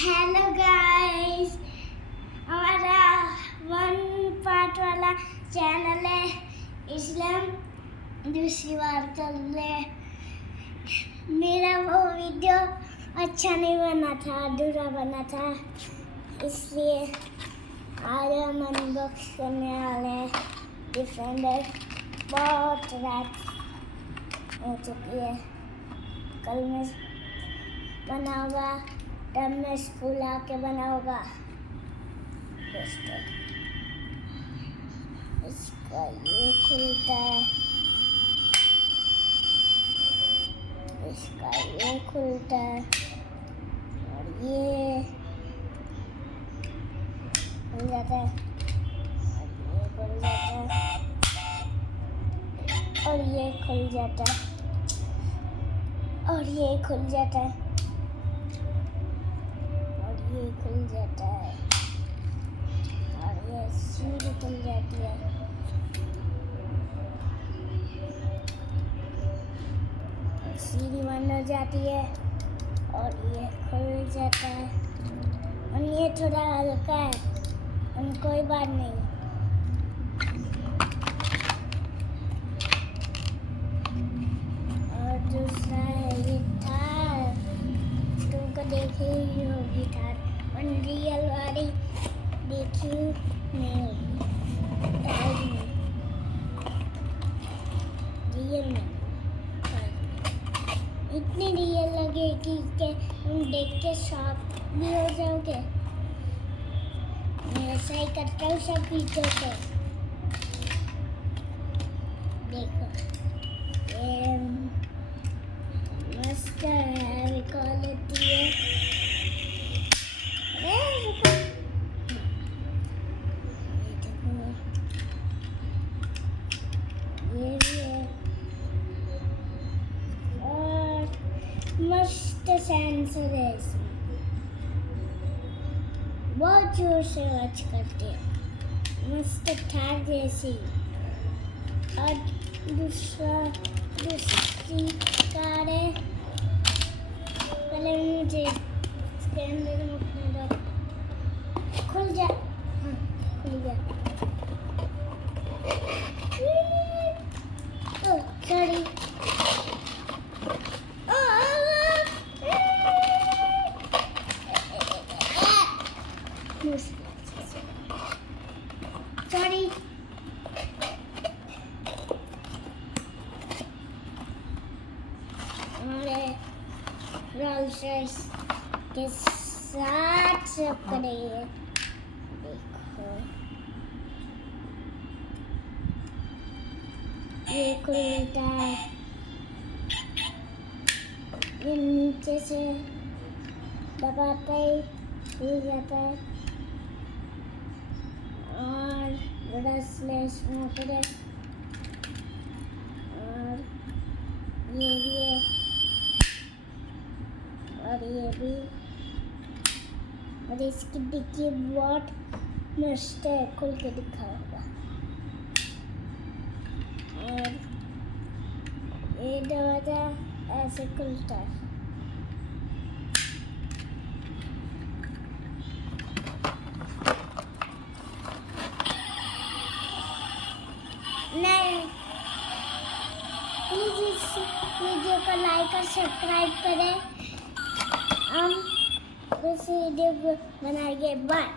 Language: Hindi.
हेलो गाइस, हमारा 1 पार्ट वाला चैनल है, इसलिए हम दूसरी बार कर रहे। मेरा वो वीडियो अच्छा नहीं बना था, अधूरा बना था, इसलिए आज हम अनबॉक्स करने वाले हैं। डिफेंडर बहुत रात हो चुकी है, कल में बना होगा, तब मैं स्कूल आके बना होगा दोस्तों। इसका ये खुलता है, इसका ये खुलता है और ये खुल जाता है और ये खुल जाता है और ये खुल जाता है और ये खुल जाता है और ये सीढ़ी खुल जाती है। सीढ़ी बंद हो जाती है और ये खुल जाता है और ये थोड़ा हल्का है, कोई बात नहीं। और दूसरा है ये थार, तुमको देखी ही होगी थार, रियल वाली देखी नहीं होगी, रियल में इतनी रियल लगेगी कि तुम देख के शॉक भी हो जाओगे। मैं ऐसा ही करता हूँ सब वीडियो पे। देखो ये मस्त है, क्वालिटी है। ये देखो, ये भी है और मस्त सेंसर है इसमें, बहुत जोर से आवाज करते हैं, मस्त थार जैसी। और दूसरी कार है, पहले मुझे इसके अंदर मुकने दो। खुल जा, हाँ खुल गया। Oh sorry, sorry. हमारे रोल्स रॉयस के साथ सब करेंगे। देखो ये खुलता है, ये नीचे से दबाते ही खुल जाता है और ब्रशलेस मोटर है और ये भी है और ये भी, और इसकी डिक्की बहुत मस्त है, खुल के दिखा होगा। और ये दरवाजा ऐसे खुलता है। नहीं, प्लीज इस वीडियो को लाइक और सब्सक्राइब करें। हम दूसरी वीडियो बनाएंगे। बाय।